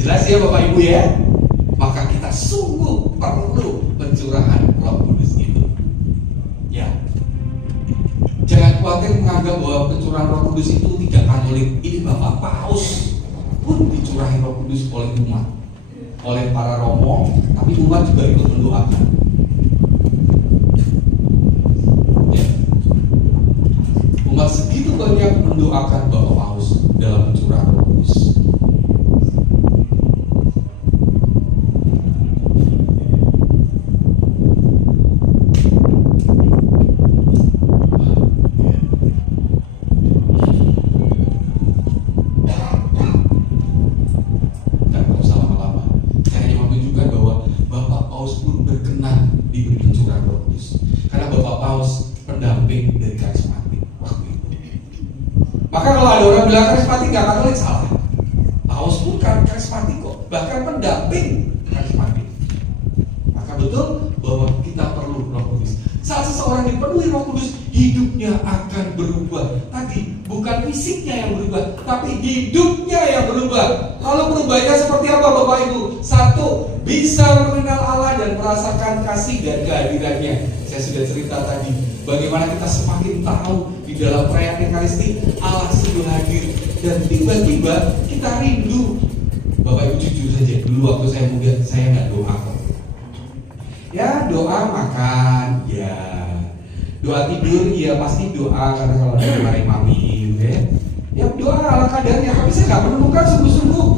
Jelas ya Bapak Ibu ya? Maka kita sungguh perlu pencurahan Roh Kudus itu. Ya. Jangan khawatir menganggap bahwa pencurahan Roh Kudus itu tidak Katolik. Ini Bapak Paus pun dicurahi Roh Kudus oleh umat, oleh para romo, tapi umat juga ikut mendoakan. Ya. Umat segitu banyak mendoakan Bapak Paus dalam pencurahan Roh Kudus. Maka kalau ada orang bilang karismatik nggak Katolik, salah. Paus bukan karismatik kok, bahkan pendamping karismatik. Maka betul bahwa kita perlu Roh Kudus. Saat seseorang dipenuhi Roh Kudus, hidupnya akan berubah. Tadi bukan fisiknya yang berubah, tapi hidupnya yang berubah. Lalu perubahannya seperti apa Bapak Ibu? Satu, bisa mengenal Allah dan merasakan kasih dan kehadirannya. Saya sudah cerita tadi bagaimana kita semakin tahu di dalam perayaan Ekaristi Allah sungguh hadir, dan tiba-tiba kita rindu. Bapak Ibu jujur saja, dulu waktu saya muda saya nggak doa kok. Ya doa makan, ya doa tidur, ya pasti doa karena kalau ada mari mami, ya doa ala kadarnya. Tapi saya nggak menemukan sungguh-sungguh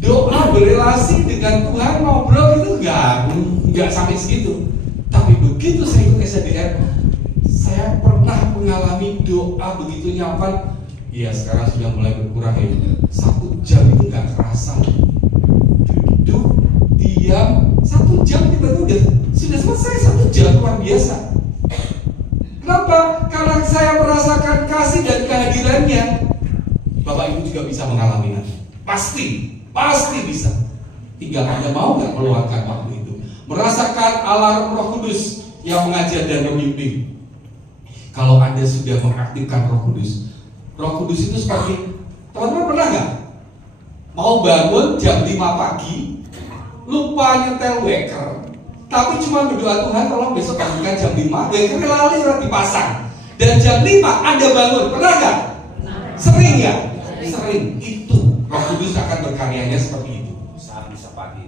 doa berelasi dengan Tuhan, ngobrol itu nggak sampai segitu. Tapi begitu saya ikut SDR, saya pernah mengalami doa begitu nyaman. Iya sekarang sudah mulai berkurang ya. 1 jam itu nggak kerasa. Duduk, diam, 1 jam tiba-tiba sudah selesai. 1 jam luar biasa. Kenapa? Karena saya merasakan kasih dan kehadirannya. Bapak Ibu juga bisa mengalami nanti. Pasti bisa. Tinggal Anda mau nggak meluangkan waktu itu, merasakan alarm Roh Kudus yang mengajar dan membimbing. Kalau Anda sudah mengaktifkan Roh Kudus itu seperti, teman-teman pernah nggak mau bangun jam 5 pagi, lupa nyetel waker, tapi cuma berdoa Tuhan tolong besok bangunkan jam 5, waker lali dipasang, dan jam 5 Anda bangun, pernah nggak? Sering ya? Sering. Itu Roh Kudus akan berkaryanya seperti itu. Bisa pagi.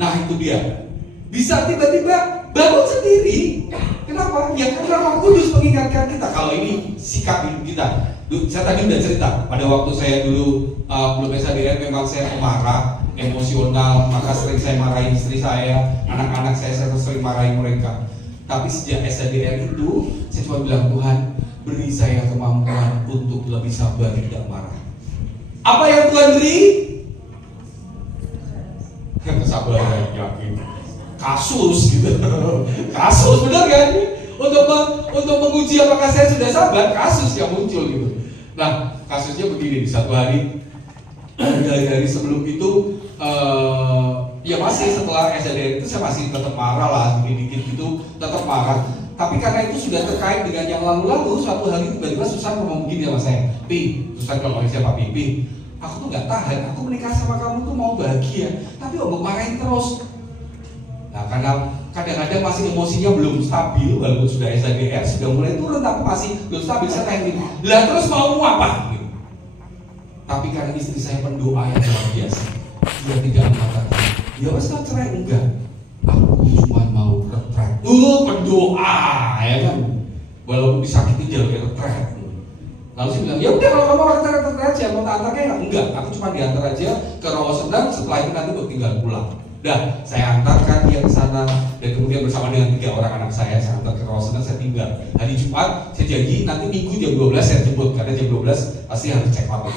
Nah itu dia. Bisa tiba-tiba bangun sendiri. Kenapa? Ya karena Roh Kudus mengingatkan kita. Kalau ini sikap hidup kita. Saya tadi udah cerita, pada waktu saya dulu belum SDR, memang saya pemarah, emosional, maka sering saya marahin istri saya, anak-anak saya sering marahin mereka. Tapi sejak SDR itu, saya cuma bilang, Tuhan beri saya kemampuan untuk lebih sabar, tidak marah. Apa yang Tuhan beri? Kesabaran, yakin. Kasus gitu. Kasus, benar kan? Untuk menguji apakah saya sudah sabar, kasus yang muncul gitu. Nah, kasusnya begini, di satu hari dari hari sebelum itu ya masih setelah SDR itu saya masih tetap marah lah, dikit-dikit gitu tetap marah. Tapi karena itu sudah terkait dengan yang lalu-lalu, suatu hari tiba-tiba Susan ngomong begini sama saya, Susan kalau siapa Pi, aku tuh nggak tahan, aku menikah sama kamu tuh mau bahagia, tapi Om marahin terus. Nah karena kadang-kadang masih emosinya belum stabil, walaupun sudah SDR, sudah mulai turun tapi masih belum stabil. Saya tanya gini, lah terus mau apa? Gitu. Tapi karena istri saya pendoa yang luar biasa, dia tidak mengatakan, ya wes tak cerai, enggak. Aku cuma mau retret. Pendoa, ya kan? Walaupun disakiti dia retret. Lalu saya bilang, ya udah kalau kamu retret aja, mau tak antar kayak enggak. Aku cuma diantar aja ke Rawasenang, setelah itu nanti gue tinggal pulang. Dah, saya antarkan dia ke sana dan kemudian bersama dengan 3 orang anak saya antar ke Rawasenang, saya tinggal. Hari Jumat saya janji nanti Minggu jam 12 saya jemput, karena jam 12 pasti harus cek out.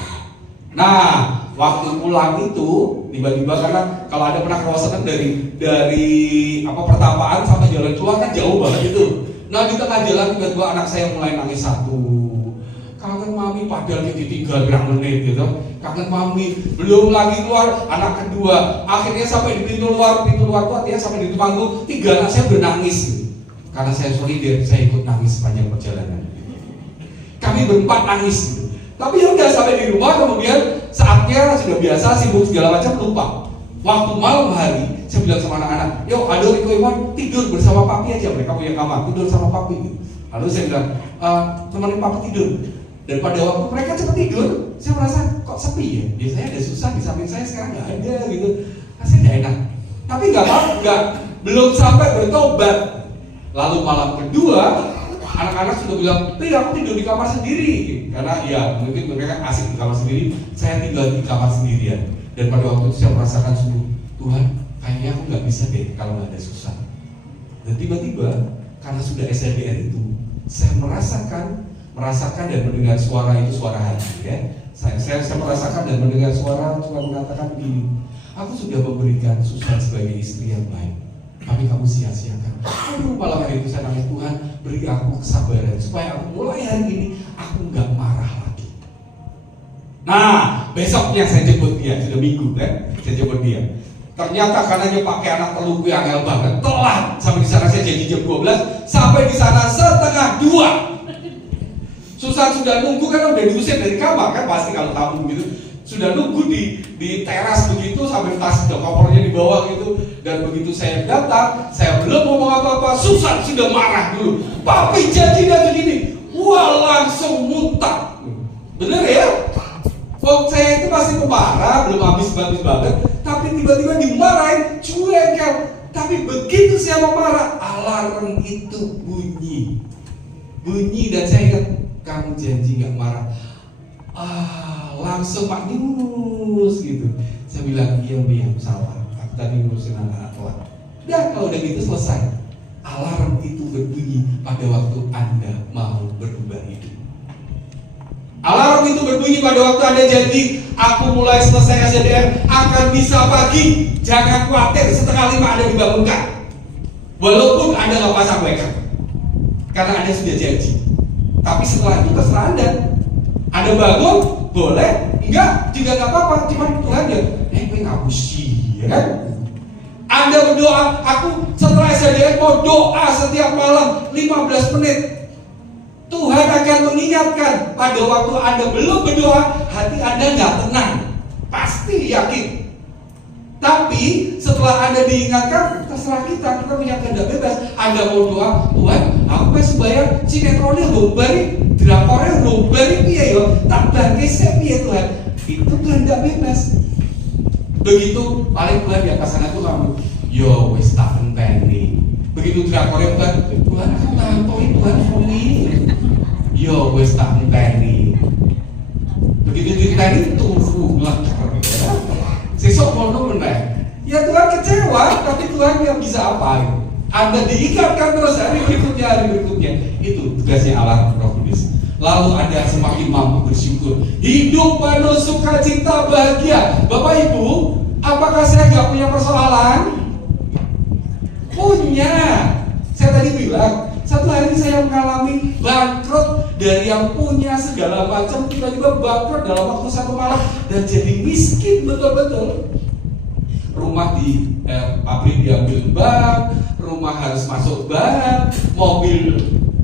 Nah, waktu pulang itu tiba-tiba, karena kalau ada pernah ke Rawasenang dari pertapaan sampai jalan keluar kan jauh banget itu. Nah di tengah jalan tiba-tiba anak saya mulai nangis satu. Kangen mami, padahal dia ditinggal berapa menit gitu. Kangen mami, belum lagi keluar anak kedua. Akhirnya sampai di pintu luar tuh artinya sampai di panggung 3 anak saya bernangis gitu. Karena saya solidar, saya ikut nangis sepanjang perjalanan. Kami berempat nangis gitu. Tapi ya udah sampai di rumah, kemudian saatnya sudah biasa sibuk segala macam, lupa. Waktu malam hari, saya bilang sama anak-anak, yuk Ado, Riko, Iwan, tidur bersama papi aja. Mereka punya kamar, tidur sama papi gitu. Lalu saya bilang, temenin papi tidur. Dan pada waktu mereka cepat tidur, saya merasa kok sepi ya. Biasanya ada susah di samping saya, sekarang nggak ada gitu. Rasanya nggak enak. Tapi belum sampai bertobat. Lalu malam kedua, anak-anak sudah bilang, aku tidur di kamar sendiri. Karena ya mungkin mereka asik di kamar sendiri, saya tinggal di kamar sendirian. Dan pada waktu itu saya merasakan sungguh, Tuhan, kayaknya aku nggak bisa deh kalau nggak ada susah. Dan tiba-tiba karena sudah SDR itu, saya merasakan dan mendengar suara itu, suara hati ya. Saya merasakan dan mendengar suara Tuhan mengatakan begini, aku sudah memberikan Susan sebagai istri yang baik, tapi kamu sia-siakan. Aduh, malam hari itu saya nanya, Tuhan, beri aku kesabaran supaya aku mulai hari ini aku nggak marah lagi. Nah, besoknya saya jemput dia, sudah minggu kan, saya jemput dia. Ternyata karena dia pakai anak telugu yang angel banget, telat sampai di sana. Saya janji jam 12, sampai di sana setengah 2. Susan sudah nunggu kan, udah diusir dari kamar kan, pasti kalau tamu gitu. Sudah nunggu di teras begitu sampai tas kopernya di bawah gitu. Dan begitu saya datang, saya belum ngomong apa-apa, Susan sudah marah dulu. Papi janji dan begini, wah langsung muntah. Bener ya? Oh, saya itu masih pemarah, belum habis banget, tapi tiba-tiba dimarahin, cuekan. Tapi begitu saya memarah, alarm itu bunyi dan saya ingat, kamu janji gak marah. Langsung Pak Yunus gitu. Saya bilang, iya salah, aku tadi ngurusin anak-anak telat. Dan kalau udah gitu selesai, alarm itu berbunyi pada waktu Anda mau berubah hidup. Alarm itu berbunyi pada waktu Anda janji, aku mulai selesai SDR akan bisa pagi. Jangan khawatir, setengah 5 Anda dibangunkan. Walaupun Anda gak pasang wecker, karena Anda sudah janji. Tapi setelah itu terserah Anda. Anda bangun, boleh, enggak, juga gak apa-apa. Cuma Tuhan ya, gue ngabusi, ya kan? Anda berdoa, aku setelah SDR mau doa setiap malam 15 menit. Tuhan akan mengingatkan pada waktu Anda belum berdoa, hati Anda nggak tenang, pasti yakin. Tapi setelah Anda diingatkan, terserah kita punya kehendak bebas. Anda mau doa, Tuhan, aku masih bayar sinetronnya lombari, drakornya lombari piye yo, tak bangke piye Tuhan. Itu kehendak bebas. Begitu paling Tuhan di atas sana tuh kamu, yo wis tak enteni. Begitu drakornya Tuhan aku tampoi Tuhan suwi. Yo wes tak enteni. Begitu ditani turu ngleker ya. Sesuk ngono meneh. Ya Tuhan kecewa, tapi Tuhan yang bisa apa? Anda diingatkan terus hari berikutnya. Itu tugasnya Allah Roh Kudus. Lalu Anda semakin mampu bersyukur. Hidup penuh sukacita bahagia. Bapak Ibu, apakah saya nggak punya persoalan? Punya. Saya tadi bilang, satu hari saya mengalami bangkrut dari yang punya segala macam, tiba-tiba bangkrut dalam waktu 1 malam dan jadi miskin betul-betul. Rumah di pabrik diambil bank, rumah harus masuk bank, mobil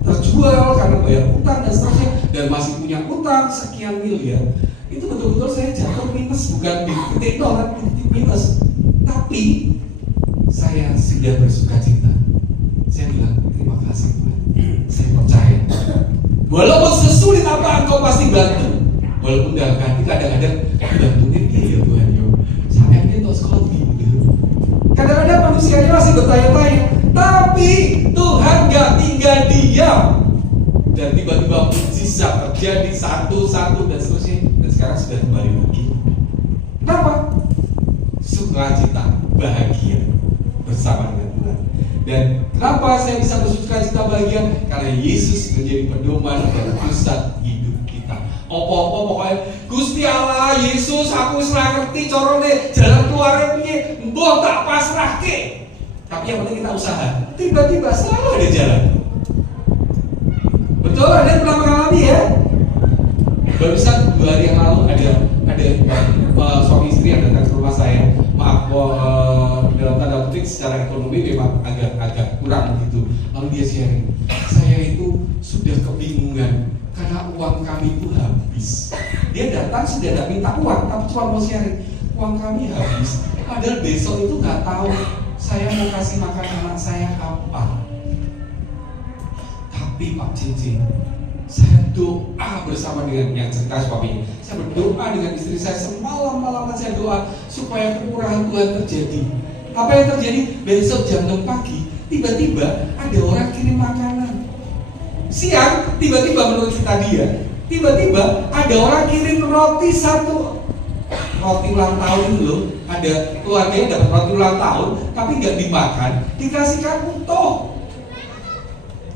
terjual karena bayar utang dan seterusnya, dan masih punya utang sekian miliar. Itu betul-betul saya jatuh minus, bukan di titik nol, tapi di titik minus. Tapi saya sudah bersukacita. Saya bilang terima kasih Tuhan. Saya percaya. Walaupun sesulit apa Engkau pasti bantu. Walaupun dalam hati kadang-kadang bantuin dia ya Tuhan yo. Saya itu sekolah gitu. Kadang-kadang manusianya masih bertanya-tanya, tapi Tuhan gak tinggal diam. Dan tiba-tiba mukjizat terjadi satu dan seterusnya. Dan sekarang sudah kembali lagi. Kenapa? Sukacita, bahagia bersama dengan Tuhan. Dan kenapa saya bisa bersukacita bahagia? Karena Yesus menjadi pedoman dan pusat hidup kita. Apa-apa pokoknya Gusti Allah, Yesus, aku wis ngerti carane jalan keluarnya piye, mbok tak pasrahke. Tapi yang penting kita usaha. Tiba-tiba selalu ada jalan. Betul, ada yang pernah mengalami ya? Barusan 2 hari yang lalu ada suami istri yang datang ke rumah saya. Maaf, dalam tanda kutip secara ekonomi memang agak kurang gitu. Lalu dia sharing, saya itu sudah kebingungan karena uang kami itu habis. Dia datang sudah tidak minta uang, tapi cuma mau sharing. uang kami habis. Padahal besok itu nggak tahu saya mau kasih makan anak saya apa. Tapi Pak Cincin, saya doa bersama dengan yang cerita suaminya. Saya berdoa dengan istri saya semalam-malaman, saya doa supaya kemurahan Tuhan terjadi. Apa yang terjadi? Besok jam 6 pagi tiba-tiba ada orang kirim makanan. Siang tiba-tiba menurut cerita dia, tiba-tiba ada orang kirim roti satu. Roti ulang tahun itu loh, ada keluarganya dapat roti ulang tahun tapi nggak dimakan, dikasihkan utuh.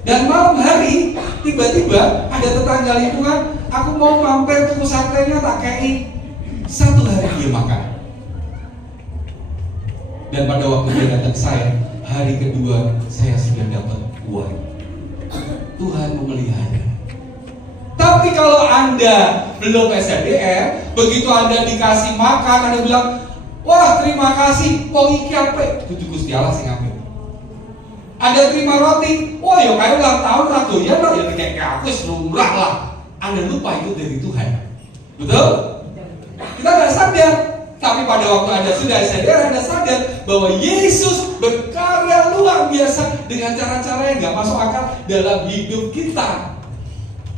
Dan malam hari tiba-tiba ada tetangga lingkungan, aku mau mampir tuku satenya tak kei. Satu hari dia makan. Dan pada waktu dia datang saya, hari kedua saya sudah dapat uang. Tuhan memelihara. Tapi kalau Anda belum SNDR, begitu Anda dikasih makan, Anda bilang, wah terima kasih, wong iki apik, kudu Gusti Allah sing apik. Anda terima roti, wah ya kayak ulang tahun rado ya lah, ya kayak aku lumrah lah. Anda lupa itu dari Tuhan. Betul? Kita nggak sadar. Tapi pada waktu Anda sudah sadar, Anda sadar bahwa Yesus berkarya luar biasa dengan cara-cara yang nggak masuk akal dalam hidup kita.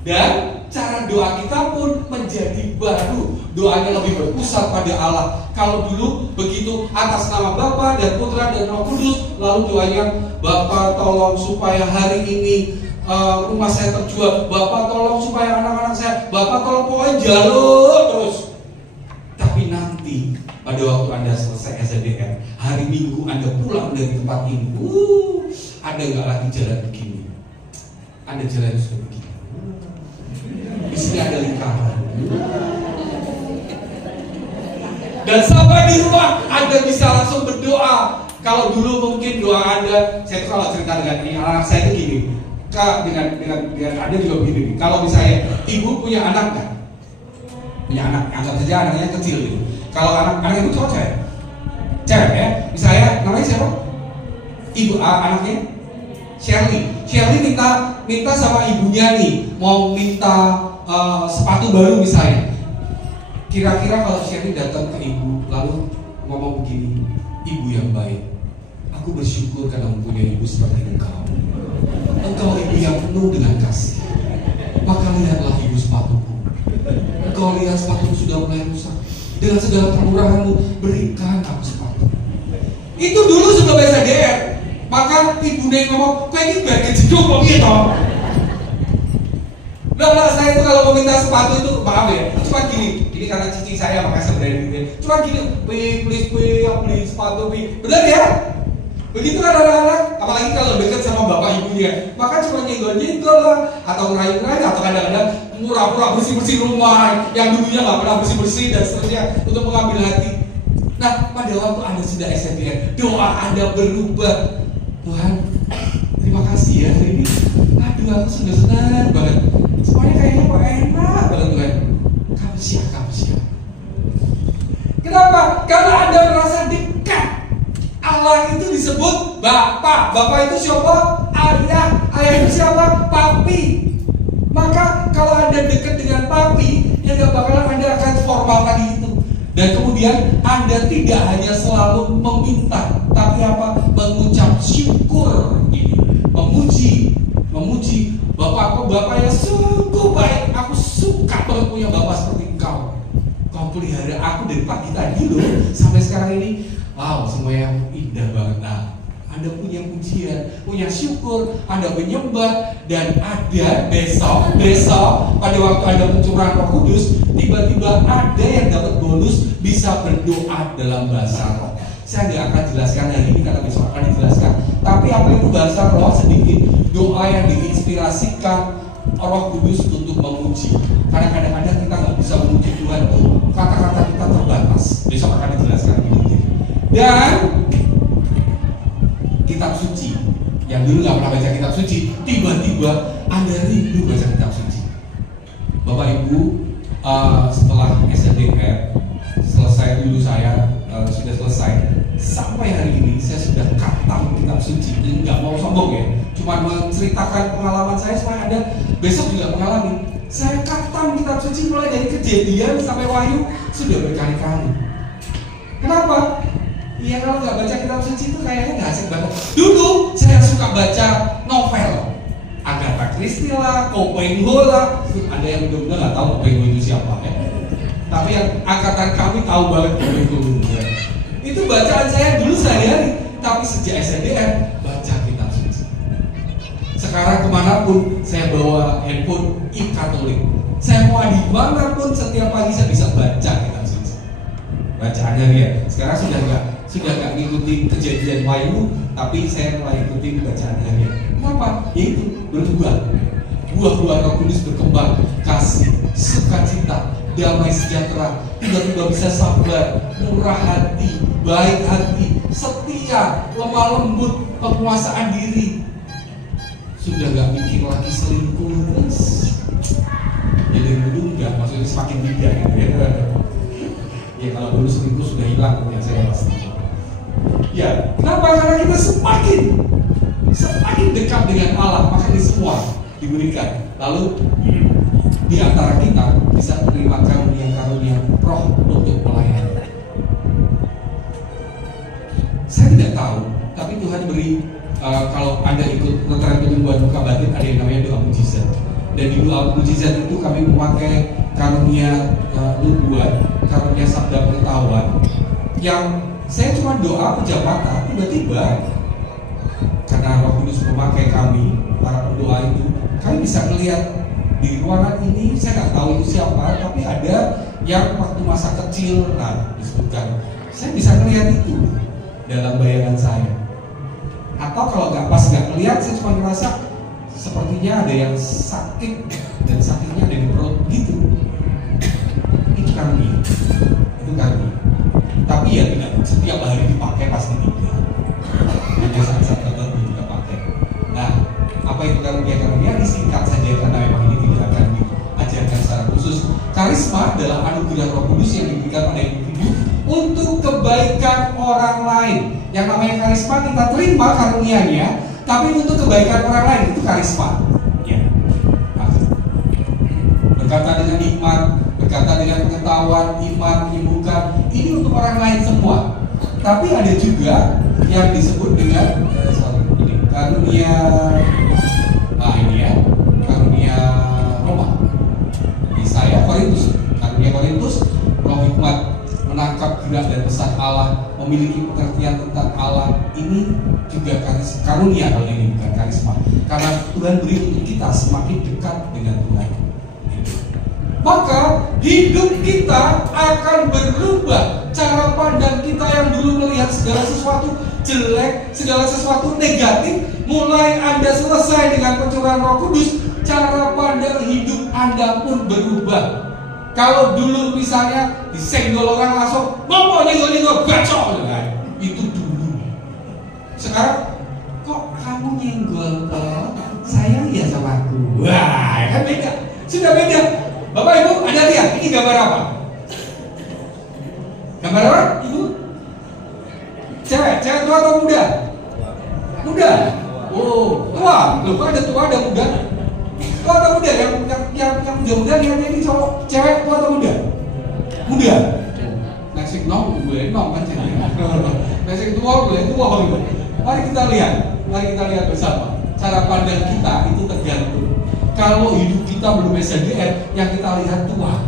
Dan cara doa kita pun menjadi baru. Doanya lebih berpusat pada Allah. Kalau dulu begitu atas nama Bapa dan Putra dan Roh Kudus, lalu doanya, Bapa tolong supaya hari ini rumah saya terjual, Bapa tolong supaya anak-anak saya, Bapa tolong pokoknya jalur terus. Tapi nanti pada waktu Anda selesai SNDR, hari Minggu Anda pulang dari tempat ini, Anda nggak lagi jalan begini, Anda jalan sudah begini. Di sini ada lingkaran. Dan sampai di rumah Anda bisa langsung berdoa. Kalau dulu mungkin doa Anda, saya tuh kalau cerita dengan anak saya itu gini, dengan Anda juga begini. Kalau misalnya ibu punya anak kan, punya anak, anggap saja anaknya kecil gitu. Kalau anak ibu cowok cewek, cewek ya. Misalnya namanya siapa? Ibu anaknya Shirley minta sama ibunya nih, mau minta sepatu baru misalnya. Kira-kira kalau Shirley datang ke ibu lalu ngomong begini, ibu yang baik, aku bersyukur karena mempunyai ibu seperti engkau. Engkau ibu yang penuh dengan kasih. Maka lihatlah ibu sepatuku. Engkau lihat sepatuku sudah mulai rusak. Dengan segala kemurahanmu berikan aku sepatu. Itu dulu sebelum SNDR. Maka ibu Nek ngomong, kok ini biar kejeduk kok gitu. Nah, saya itu kalau meminta sepatu itu, maaf ya, cuma gini, ini karena cici saya makanya saya berani gitu. Cuma gini, please, beli sepatu, benar ya? Begitu kan anak-anak, apalagi kalau dekat sama bapak ibunya, maka cuma nyenggol-nyenggol lah, atau ngerayu-ngerayu, atau kadang-kadang pura-pura bersih-bersih rumah, yang dulunya nggak pernah bersih-bersih dan seterusnya untuk mengambil hati. Nah, pada waktu Anda sudah SNDR, doa Anda berubah. Tuhan, terima kasih ya hari ini. Aduh, aku sudah senang banget. Semuanya kayaknya kok enak banget Tuhan. Kamu siap. Kenapa? Karena Anda merasa dekat. Allah itu disebut Bapa. Bapa itu siapa? Ayah. Ayah itu siapa? Papi. Maka kalau Anda dekat dengan Papi, ya gak bakalan Anda akan formal tadi itu. Dan kemudian Anda tidak hanya selalu meminta, tapi apa? Mengucap syukur ini, memuji Bapakku, Bapak yang sungguh baik. Aku suka banget punya Bapak seperti engkau. Kau pelihara aku dari pagi tadi loh sampai sekarang ini. Wow, semua yang indah banget. Nah, Anda punya pujian, punya syukur, Anda menyembah, dan ada besok pada waktu Anda mencurahkan Roh Kudus, tiba-tiba ada yang dapat bonus bisa berdoa dalam bahasa roh. Saya nggak akan jelaskan hari ini karena besok akan dijelaskan. Tapi apa itu bahasa roh? Sedikit doa yang diinspirasikan Roh Kudus untuk memuji. Karena kadang-kadang kita nggak bisa memuji Tuhan, kata-kata kita terbatas. Besok akan dijelaskan ini. Dan kitab suci, yang dulu nggak pernah baca kitab suci, tiba-tiba Anda rindu baca kitab suci. Bapak Ibu, setelah SNDR selesai dulu saya sudah selesai, sampai hari ini saya sudah khatam kitab suci. Dan nggak mau sombong ya, cuma menceritakan pengalaman saya supaya Anda besok juga mengalami. Saya khatam kitab suci mulai dari Kejadian sampai Wahyu sudah berkali-kali. Iya, kalau nggak baca kitab suci itu kayaknya nggak asik banget. Dulu saya suka baca novel, Agatha Christie lah, Copenhagen lah. Ada yang udah nggak tahu Copenhagen itu siapa ya? Tapi yang angkatan kami tahu banget Copenhagen. Ya. Itu bacaan saya dulu sehari-hari. Tapi sejak SNDN baca kitab suci. Sekarang kemanapun saya bawa handphone e-Katolik. Saya mau di manapun setiap pagi saya bisa baca kitab suci. Bacaannya dia. Sekarang sudah nggak ngikutin kejadian Wahyu, tapi saya mulai ikutin bacaan harian. Kenapa? Yaitu berubah. Buah-buah Roh Kudus berkembang, kasih, sukacita, damai sejahtera, tiba-tiba bisa sabar, murah hati, baik hati, setia, lemah lembut, penguasaan diri. Sudah nggak mikir lagi selingkuh terus. Jadi dulu nggak, maksudnya semakin tidak gitu ya. Ya kalau dulu selingkuh sudah hilang ya saya pasti. Ya, kenapa? Karena kita semakin dekat dengan Allah, maka ini semua diberikan. Lalu di antara kita bisa menerima karunia roh untuk melayani. Saya tidak tahu, tapi Tuhan beri kalau Anda ikut retret penyembuhan luka batin, ada yang namanya doa mujizat. Dan di doa mujizat itu kami memakai karunia nubuat, karunia sabda pengetahuan yang saya cuma doa pejam mata, tiba-tiba karena Roh Kudus memakai kami, para pendoa itu, kami bisa melihat di ruangan ini, saya nggak tahu itu siapa, tapi ada yang waktu masa kecil, nah disebutkan, saya bisa melihat itu dalam bayangan saya. Atau kalau nggak pas nggak melihat, saya cuma merasa sepertinya ada yang sakit dan sakitnya ada di perut gitu. Itu kami. Tapi ya tidak setiap hari dipakai, pasti tidak. Hanya saat-saat tertentu kita pakai. Nah, apa itu karunia? Disingkat saja karena memang ini tidak akan diajarkan secara khusus. Karisma adalah anugerah Roh Kudus yang diberikan pada individu untuk kebaikan orang lain. Yang namanya karisma kita terima karunianya, tapi untuk kebaikan orang lain itu karisma. Ya. Berkata dengan hikmat, berkata dengan pengetahuan, iman, menyembuhkan, ini untuk orang lain semua. Tapi ada juga yang disebut dengan karunia, karunia Roma. Di saya Korintus, karunia Korintus, roh hikmat, menangkap gerak dan pesan Allah, memiliki pengertian tentang Allah. Ini juga karunia, kalau ini bukan karisma. Karena Tuhan beri untuk kita semakin dekat dengan Tuhan. Maka hidup kita akan berubah. Cara pandang kita yang dulu melihat segala sesuatu jelek, segala sesuatu negatif, mulai Anda selesai dengan pencurahan Roh Kudus, cara pandang hidup Anda pun berubah. Kalau dulu misalnya disenggol orang langsung, mau nyenggol bacok, itu dulu. Sekarang kok kamu nyenggol sayang ya sama aku? Wah, kan beda. Sudah beda. Bapak Ibu, Anda lihat ini gambar apa? Gambar apa, Ibu? Cewek tua atau muda? Muda. Oh, tua. Loh, kok ada tua ada muda? Tua atau muda? Yang muda-muda lihatnya ini cowok, cewek tua atau muda? Muda. Nasi nong boleh nong kan jadinya. Nasi tua boleh tua gitu. Mari kita lihat bersama. Cara pandang kita itu tergantung. Kalau hidup kita belum SDN, yang kita lihat tua.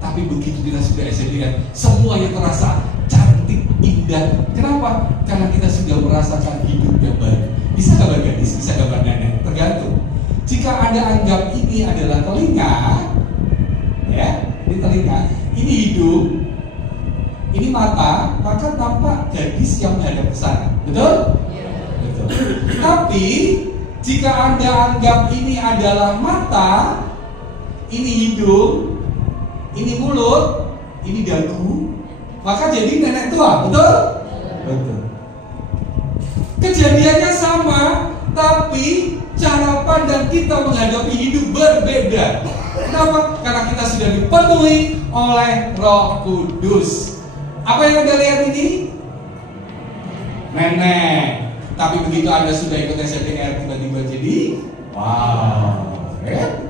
Tapi begitu kita sudah SDN, semua yang terasa cantik, indah. Kenapa? Karena kita sudah merasakan hidup yang baik. Bisa gambar gadis, bisa gambar nenek, tergantung. Jika Anda anggap ini adalah telinga, ya, ini telinga, ini hidung, ini mata, maka tampak gadis yang menghadap ke sana. Betul? Betul. Tapi jika Anda anggap ini adalah mata, ini hidung, ini mulut, ini dagu, maka jadi nenek tua, betul? Betul. Kejadiannya sama, tapi cara pandang kita menghadapi hidup berbeda. Kenapa? Karena kita sudah dipenuhi oleh Roh Kudus. Apa yang Anda lihat ini? Nenek. Tapi begitu Anda sudah ikut SDR, tiba-tiba jadi wow, ya?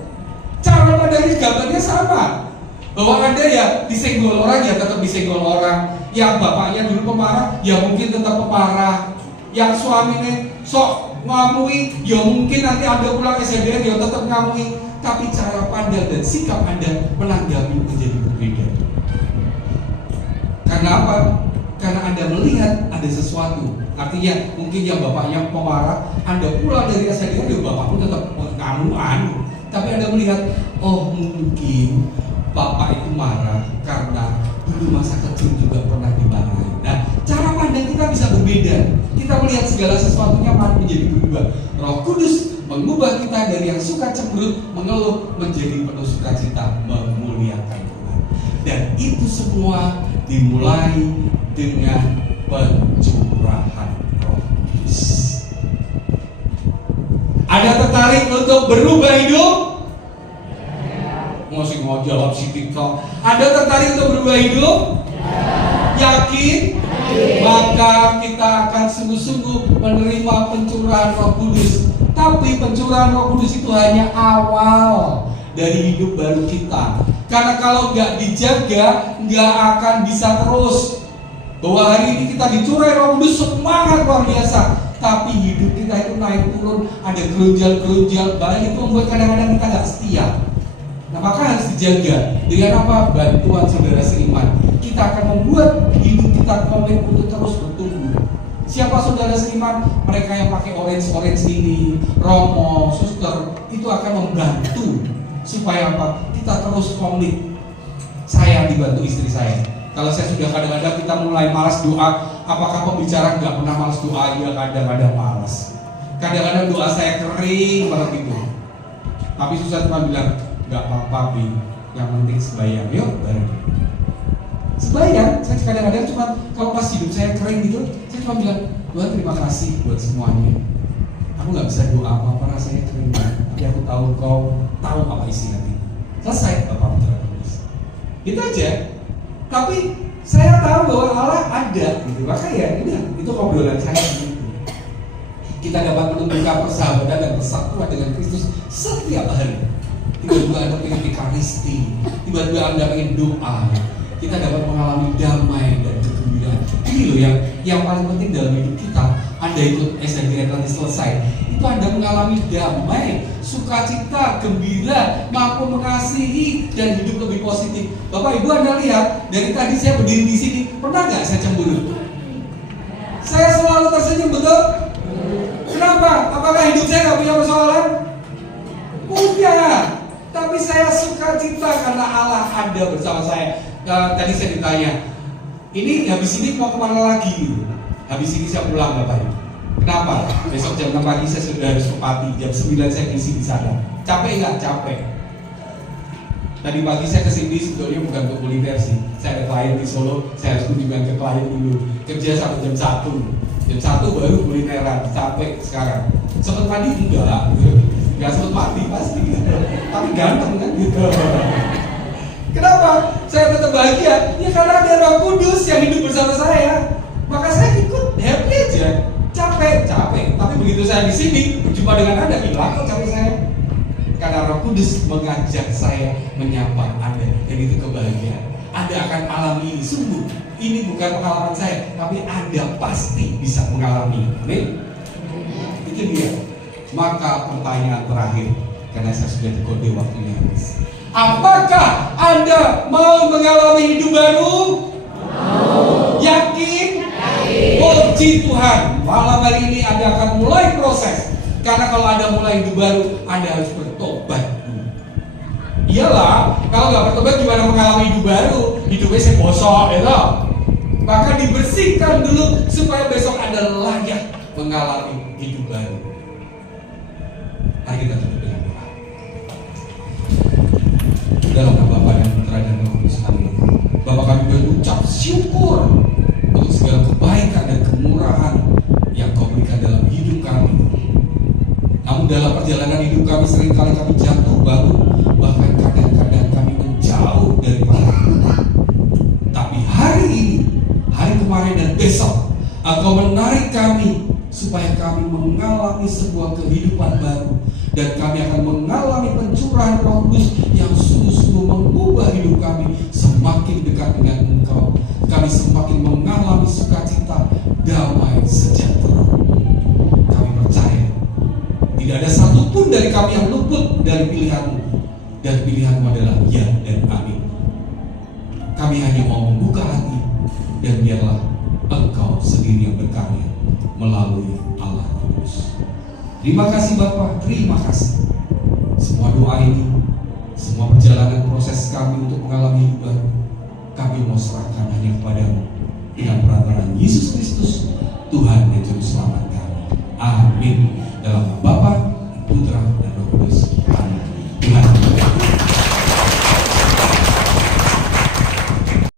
Cara pandangnya gambarnya sama. Bahwa Anda ya disenggol orang, ya tetap disenggol orang. Yang bapaknya dulu pemarah, ya mungkin tetap pemarah. Yang suaminya sok ngamui, ya mungkin nanti Anda pulang SDN ya tetap ngamui. Tapi cara pandang dan sikap Anda menanggapi menjadi berbeda. Karena apa? Karena Anda melihat ada sesuatu. Artinya mungkin yang bapaknya pemarah, Anda pulang dari SDN, ya bapak pun tetap ngamuan. Tapi Anda melihat, oh mungkin bapak itu marah karena dulu masa kecil juga pernah dimarahin. Nah, cara pandang kita bisa berbeda. Kita melihat segala sesuatunya menjadi berubah. Roh Kudus mengubah kita dari yang suka cemberut, mengeluh, menjadi penuh sukacita, memuliakan Tuhan. Dan itu semua dimulai dengan pencurahan Roh Kudus. Ada tertarik untuk berubah hidup? Masih mau jawab si TikTok. Ada tertarik untuk berubah hidup? Yakin? Maka kita akan sungguh-sungguh menerima pencurahan Roh Kudus. Tapi pencurahan Roh Kudus itu hanya awal dari hidup baru kita. Karena kalau nggak dijaga, nggak akan bisa terus. Bahwa hari ini kita dicurai Roh Kudus semangat luar biasa, tapi hidup kita itu naik turun, ada geronjal-geronjal, bahkan itu membuat kadang-kadang kita nggak setia. Nah, maka harus dijaga. Dengan apa? Bantuan saudara seiman. Kita akan membuat hidup kita komit untuk terus bertumbuh. Siapa saudara seiman? Mereka yang pakai orange ini, Romo, suster, itu akan membantu supaya apa? Kita terus komit. Saya dibantu istri saya. Kalau saya sudah kadang-kadang kita mulai malas doa, apakah pembicara nggak pernah malas doa? Ya kadang-kadang malas. Kadang-kadang doa saya kering banget itu. Tapi susah cuma bilang, nggak apa-apa Bi, yang penting sembahyang, yuk bareng. Sembahyang, saya kadang-kadang cuma kalau pas hidup saya kering gitu, saya cuma bilang, Tuhan terima kasih buat semuanya. Aku nggak bisa doa apa-apa, rasanya kering banget. Tapi aku tahu kau tahu apa isi hati. Selesai, Bapak Putra Kudus. Gitu aja. Tapi saya tahu bahwa Allah ada, gitu. Maka ya itu obrolan saya gitu. Kita dapat menunjukkan persahabatan dan persatuan dengan Kristus setiap hari. Tiba-tiba Anda pengen Ekaristi, tiba-tiba Anda pengen doa, kita dapat mengalami damai dan kegembiraan. Ini loh yang paling penting dalam hidup kita. Anda ikut SDN nanti selesai, itu Anda mengalami damai, sukacita, gembira, mampu mengasihi dan hidup lebih positif. Bapak Ibu Anda lihat, dari tadi saya berdiri di sini, pernah nggak saya cemburu? Saya selalu tersenyum, betul? Kenapa? Apakah hidup saya nggak punya persoalan? Punya. Tapi saya suka cita karena Allah ada bersama saya. Tadi saya ditanya, ini habis ini mau kemana lagi? Habis ini saya pulang Bapak Ibu. Kenapa? Besok jam 6 pagi saya sudah harus ke Pati, jam 9 saya ngisi di sana. Capek nggak? Capek. Tadi pagi saya kesini sebetulnya bukan untuk kuliner sih. Saya ada klien di Solo, saya harus kunjungan ke klien dulu. Kerja sampai jam 1. Jam 1 baru kulineran, capek sekarang. Sempet mandi enggak? Gak sempet mati pasti, tapi ganteng kan gitu. Kenapa? Saya tetap bahagia. Ya karena ada Roh Kudus yang hidup bersama saya. Maka saya ikut happy aja. Capek, tapi begitu saya di sini berjumpa dengan Anda, hilang kok capek saya. Karena Roh Kudus mengajak saya menyapa Anda, dan itu kebahagiaan. Anda akan alami ini. Sungguh, ini bukan pengalaman saya, tapi Anda pasti bisa mengalami. Amin. Itu dia. Maka pertanyaan terakhir, karena saya sudah dikode waktunya habis. Apakah Anda mau mengalami hidup baru? Mau. Yakin? Puji Tuhan, malam hari ini Anda akan mulai proses. Karena kalau Anda mulai hidup baru, Anda harus bertobat. Iyalah, kalau nggak bertobat gimana mengalami hidup baru? Hidupnya saya bosok, ya toh? Maka dibersihkan dulu supaya besok Anda layak mengalami hidup baru. Mari kita tutup dengan doa. Dalam nama Bapa dan Putra dan Roh Kudus, amin. Bapa, kami berucap syukur untuk segala kebaikan dan kemurahan yang Kau berikan dalam hidup kami. Namun dalam perjalanan hidup kami seringkali kami jatuh bangun, bahkan kadang-kadang kami menjauh daripada Tuhan. Tapi hari ini, hari kemarin dan besok, Engkau menarik kami supaya kami mengalami sebuah kehidupan baru, dan kami akan mengalami pencurahan Roh Kudus yang sungguh-sungguh mengubah hidup kami semakin dekat dengan Engkau. kami semakin mengalami sukacita, damai, sejahtera. Kami percaya tidak ada satupun dari kami yang luput dari pilihan-Mu, dan pilihan-Mu adalah ya dan amin. Kami hanya mau membuka hati, dan biarlah Engkau sendiri yang berkarya melalui Allah Kudus. Terima kasih Bapa, terima kasih. Semua doa ini, semua perjalanan proses kami untuk mengalami hidup baru, kami mau serahkan hanya kepada-Mu dengan perantaraan Yesus Kristus, Tuhan dan Juru Selamat kami. Amin. Dalam nama Bapa